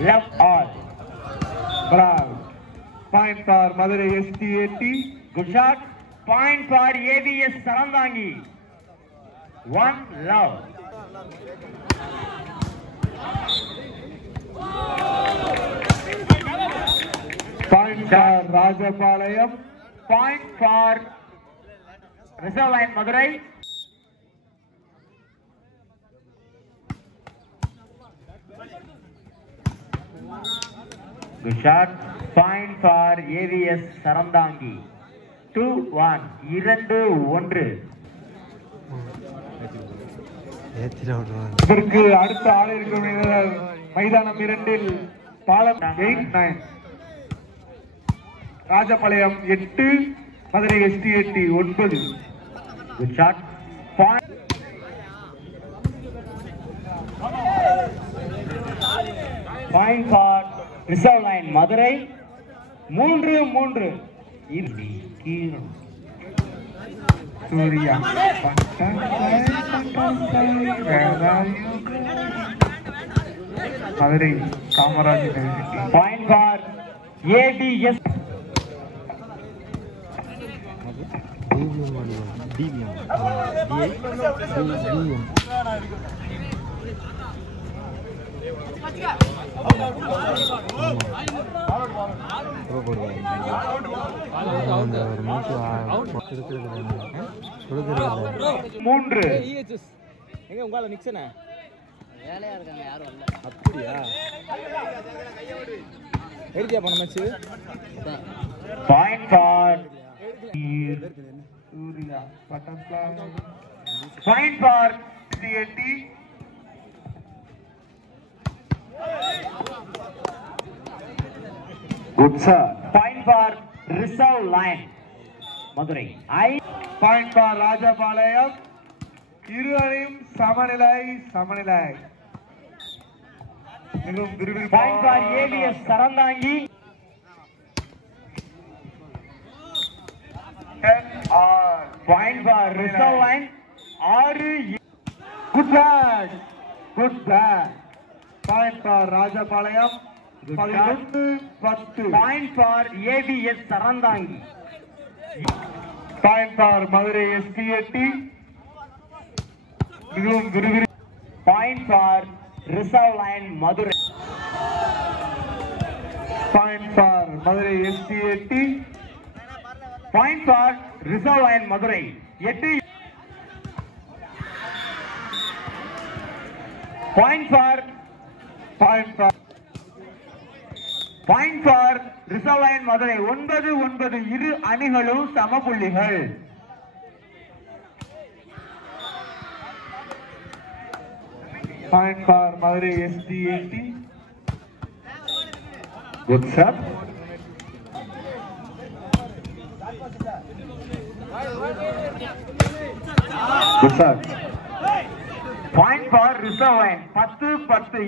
left all. Bravo. Point for Madurai STAT. Good shot. Point for AVS Sarandangi. 1 love. Point for Rajapalayam. Point for Reserve Line Madurai. Good shot. Point for AVS Sarandangi. 2-1. 2-1. இதற்கு அடுத்த ஆள் இருக்கும் மைதானம் 2 பாலம் 8-9. Rajapalayam 8 Madurai STAT 9. Good shot. Point. Point for Reserve Line Madurai. 3-3. Surya Madurai Kamaraj university. Point for ADS. மூன்று எங்க உங்களால நிக்சனா வேலையா இருக்காங்க யாரும் இல்ல. அப்படியா எழுதியா போன match Point for Surya butterfly. Point for STAT. Good sir. Point for Reserve Line Madurai. Point for Rajapalayam. இரு அணியும் சமநிலை. மிகவும் விறுவிறுப்பான Point for AVS Sarandangi. 10 all. Point for Reserve Line. 6. Good flag. Point for Rajapalayam. 11-10. Point for AVS Sarandangi. Point for Madurai STAT. மிகவும் விறுவிறு. Point for Reserve Line Madurai. Point for Madurai STAT. Point for Reserve Line Madurai. 8. Point for Reserve Line Madurai. 9-9. இரு அணிகளும் சமபுள்ளிகள். Point for Madurai STAT. Good sir. Good sir. Point for Reserve Line. 10-10.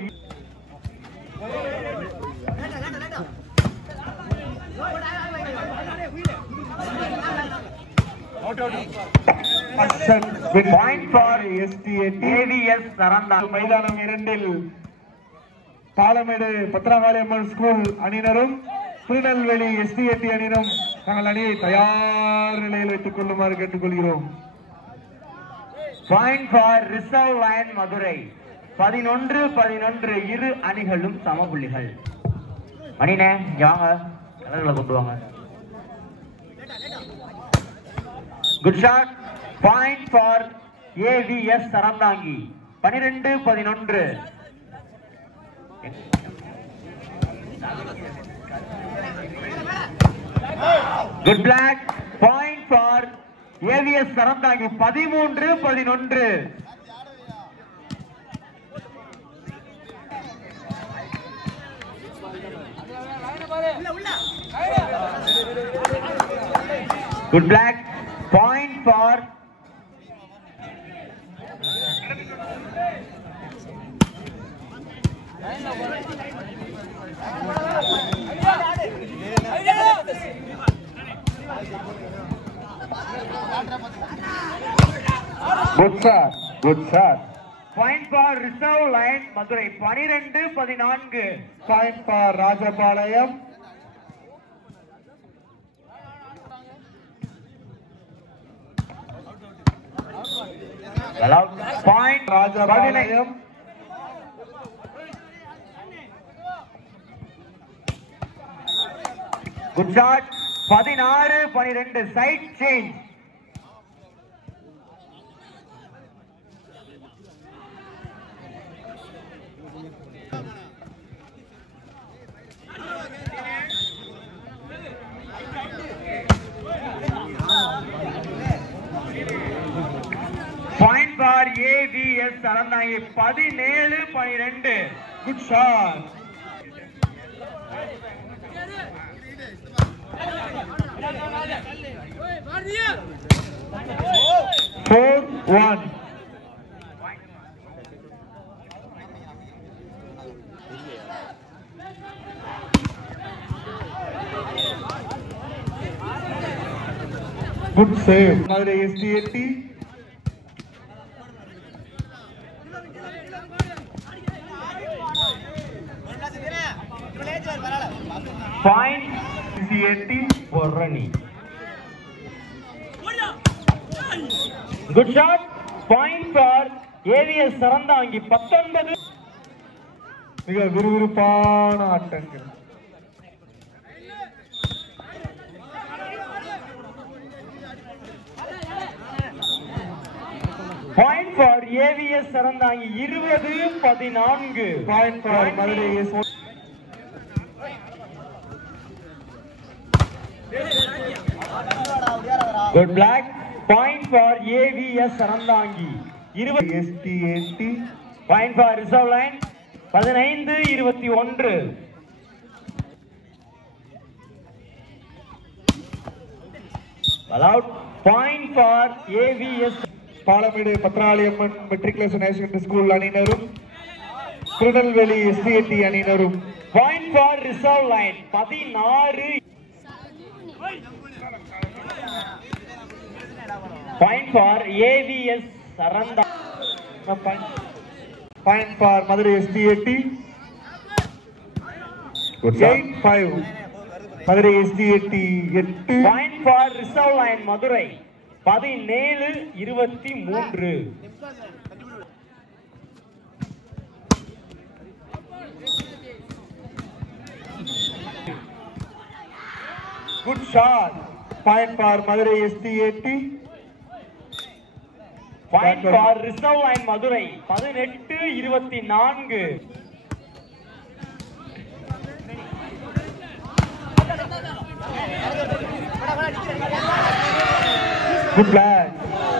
Point for STAT. AVS Sarandangi. மைதானம் 2 பாலமேடு பத்திரகாளி அம்மன் school அணியினரும் Tirunelveli STAT அணியினரும் தங்கள் அணியை தயார் நிலையில் வைத்துக் கொள்ளுமாறு கேட்டுக்கொள்கிறோம். Point for Reserve Line Madurai. 11-11. இரு அணிகளும் சமபுள்ளிகள். மணினே வாங்க கலர்களை கொண்டு வாங்க. Good shot. Point for AVS Sarandangi. 12-11. Good black. Point for AVS Sarandangi. 13-11. Good black. Point for Good shot. Point for reserve line Madurai 12-14. Point for Rajapalayam. Allowed. Point Rajapalayam. Good shot. 16-12. Side change. Point for AVS Sarandangi 17-12. Good shot. Four, one. Good save. Madurai SDAT. Point SDAT Borrani. Good shot. Point for AVS Sarandangi 19. மிக விறுவிறுப்பான ஆட்டங்கள். Point for AVS Sarandangi 20-14. Point for Madurai SDAT. Good black. Point for AVS Sarandangi 20. SDAT. Point for reserve line 15-21. Allowed. Point for AVS. Palamedu Bhadraliamman matriculation higher secondary school அணியினரும் Tirunelveli SDAT அணியினரும். Point for reserve line 16. Point for AVS Sarandangi. Point for Madurai SDAT. 8-5. Madurai SDAT 8. Point for reserve line Madurai 17-23. Good shot. Point for Madurai SDAT. Point for reserve line Madurai 18-24. Good black.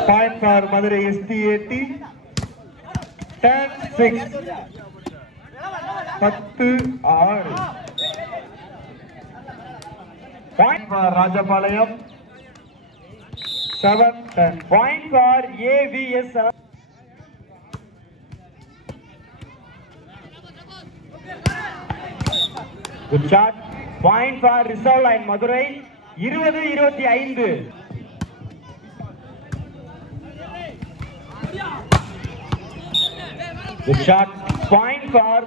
Point for Madurai SDAT. 10-6. 10-6. Point for Rajapalayam 7-10. Point for AVS Good shot. Point for reserve line Madurai 20-25. Good shot. Point for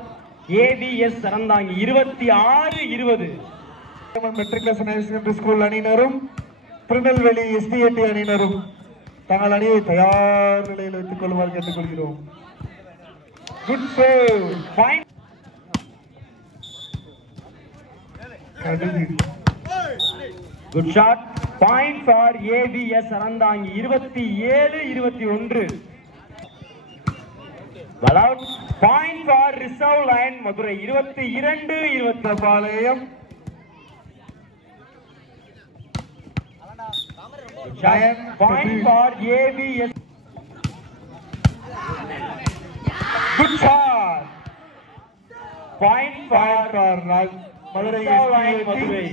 AVS Sarandangi 26-20. Matriculation higher secondary school அணியினரும் Tirunelveli SDAT அணியினரும் தங்கள் அணியை தயார் நிலையில் வைத்துக் கொள்ளுமாறு கேட்டுக்கொள்கிறோம். Good save. Point. Good shot. Point for AVS Sarandangi 27-21. Allowed. Point for reserve line Madurai 22-20. Palayam Point for AVS. Good shot. Point for Madurai reserve line SDAT. Madurai.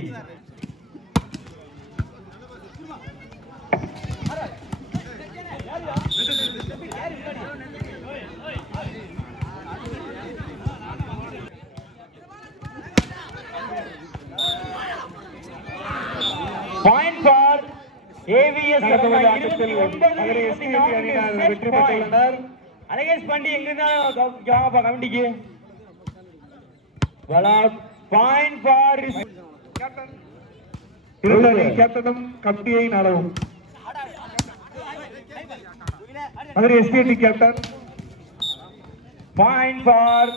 Point for AVS நடத்தப்பட்ட ஆட்டத்தில் Madurai SDAT அணியினர் வெற்றி பெற்றுள்ளனர். அழகேஷ் பாண்டி எங்க இருந்தாலும் வாங்கப்பா கமிட்டிக்கு. Point for Tirunelveli கேப்டனும் கமிட்டியை நாடவும். Madurai SDT captain. Point for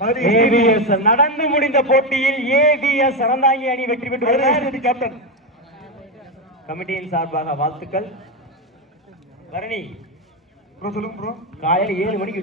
Madurai AVS. நடந்து முடிந்த போட்டியில் ஏவிஎஸ் அறந்தாங்கி அணி வெற்றி பெற்றுள்ளது. கேப்டன் கமிட்டியின் சார்பாக வாழ்த்துக்கள். பரணி ப்ரோ சொல்லுங்க ப்ரோ. காலையில் 7 மணிக்கு